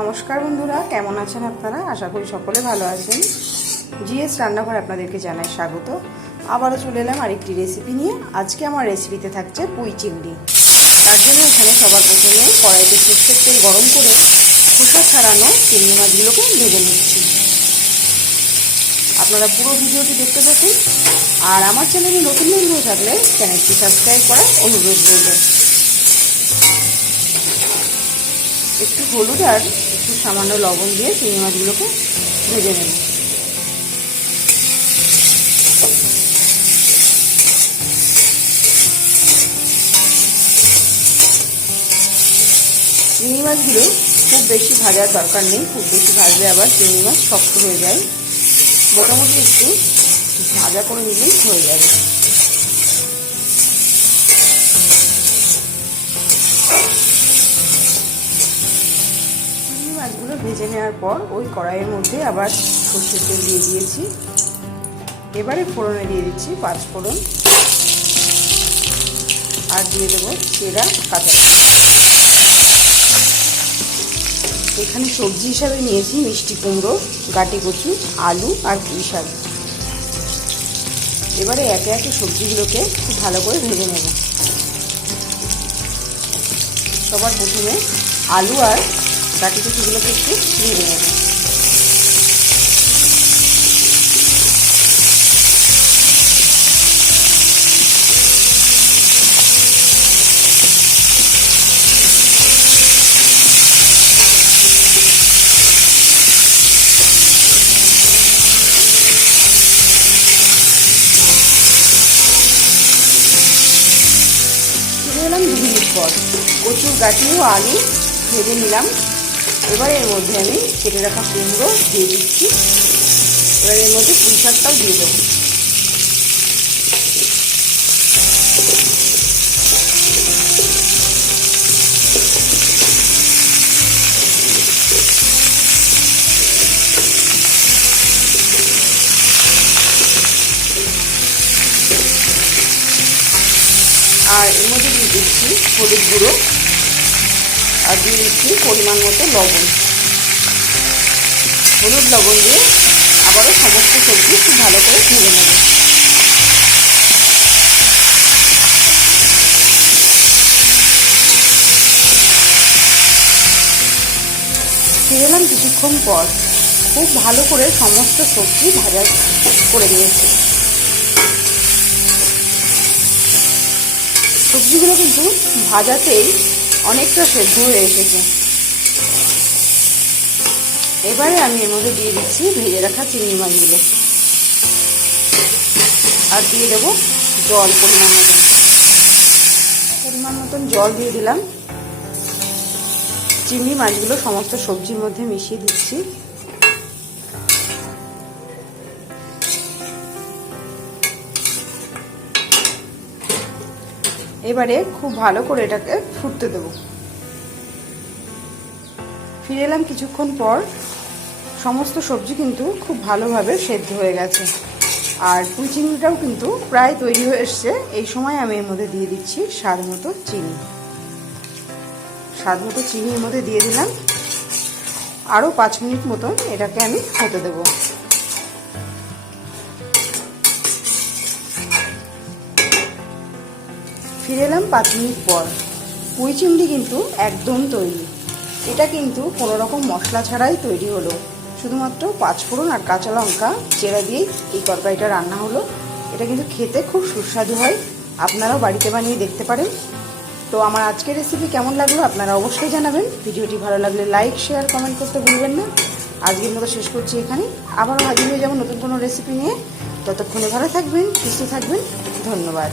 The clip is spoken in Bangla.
নমস্কার বন্ধুরা, কেমন আছেন আপনারা? আশা করি সকলে ভালো আছেন। জিএস রান্নাঘর আপনাদেরকে জানাই স্বাগত। আবারও চলে এলাম আরেকটি রেসিপি নিয়ে। আজকে আমার রেসিপিতে থাকছে পুঁই চিংড়ি। তার জন্য এখানে সবার প্রথমে কড়াইতে সরষের তেল গরম করে খোসা ছাড়ানো চিংড়ি মাছগুলোকে ভেজে নিচ্ছি। আপনারা পুরো ভিডিওটি দেখতে থাকুন। আর আমার চ্যানেলে নতুন বন্ধু থাকলে চ্যানেলটি সাবস্ক্রাইব করার অনুরোধ রইল। একটু হলুদ আর একটু সামান্য লবণ দিয়ে চিংড়ি মাছগুলোকে ভেজে নেব। চিংড়ি মাছগুলো খুব বেশি ভাজার দরকার নেই, খুব বেশি ভাজলে আবার চিংড়ি মাছ শক্ত হয়ে যায়। মোটামুটি একটু ভাজা করে নিলেই হয়ে যাবে। মাছগুলো ভেজে নেওয়ার পর ওই কড়াইয়ের মধ্যে আবার সরষের তেল দিয়ে দিয়েছি। এবারে ফোড়নে দিয়ে দিচ্ছি 5 ফোড়ন আর দিয়ে দেবো চেরা কাঁচা লঙ্কা। এখানে সবজি হিসাবে নিয়েছি মিষ্টি কুমড়ো, গাটি কচু, আলু আর পুঁই শাক। এবারে একে একে সবজিগুলোকে খুব ভালো করে ভেজে নেব। সবার প্রথমে আলু আর গাটি কচুগুলোকে একটু ভেজে নেব। ফিরে এলাম 2 মিনিট পর। কচুর গাটি ও আলু ভেজে নিলাম। এবারে এর মধ্যে আমি কেটে রাখা কুমড়ো দিয়ে দিচ্ছি। এবার এর মধ্যে পুঁই শাকটাও দিয়ে দেবো। আর এর মধ্যে দিয়ে দিচ্ছি হলুদ গুঁড়ো আর দিয়ে দিচ্ছি পরিমাণ মতো লবণ। হলুদ লবণ দিয়ে আবারও সমস্ত সবজি খুব ভালো করে ভেজে নেব। ফিরে এলাম কিছুক্ষণ পর। খুব ভালো করে সমস্ত সবজি ভাজা করে নিয়েছি। সবজিগুলো কিন্তু ভাজাতেই অনেকটা সেদ্ধ হয়ে এসেছে। এবারে আমি এর মধ্যে দিয়ে দিচ্ছি ভেজে রাখা চিংড়ি মাছগুলো আর দিয়ে দেবো জল পরিমাণ মতন জল দিয়ে দিলাম। চিংড়ি মাছগুলো সমস্ত সবজির মধ্যে মিশিয়ে দিচ্ছি। এবারে খুব ভালো করে এটাকে ফুটতে দেবো। ফিরে এলাম কিছুক্ষণ পর। সমস্ত সবজি কিন্তু খুব ভালোভাবে সেদ্ধ হয়ে গেছে আর পুঁই চিংড়িটাও কিন্তু প্রায় তৈরি হয়ে এসছে। এই সময় আমি এর মধ্যে দিয়ে দিচ্ছি স্বাদ মতো চিনি এর মধ্যে দিয়ে দিলাম। আরও 5 মিনিট মতন এটাকে আমি হতে দেবো। ফিরে এলাম 5 মিনিট পর। পুঁই চিংড়ি কিন্তু একদম তৈরি। এটা কিন্তু কোনো রকম মশলা ছাড়াই তৈরি হলো। শুধুমাত্র 5 ফোড়ন আর কাঁচা লঙ্কা চেরা দিয়েই এই তরকারিটা রান্না হলো। এটা কিন্তু খেতে খুব সুস্বাদু হয়। আপনারাও বাড়িতে বানিয়ে দেখতে পারেন। তো আমার আজকের রেসিপি কেমন লাগলো আপনারা অবশ্যই জানাবেন। ভিডিওটি ভালো লাগলে লাইক, শেয়ার, কমেন্ট করতে ভুলবেন না। আজকের মতো শেষ করছি এখানে। আবারও হাজির হয়ে যাবো নতুন কোনো রেসিপি নিয়ে। ততক্ষণে ভালো থাকবেন, সুস্থ থাকবেন। ধন্যবাদ।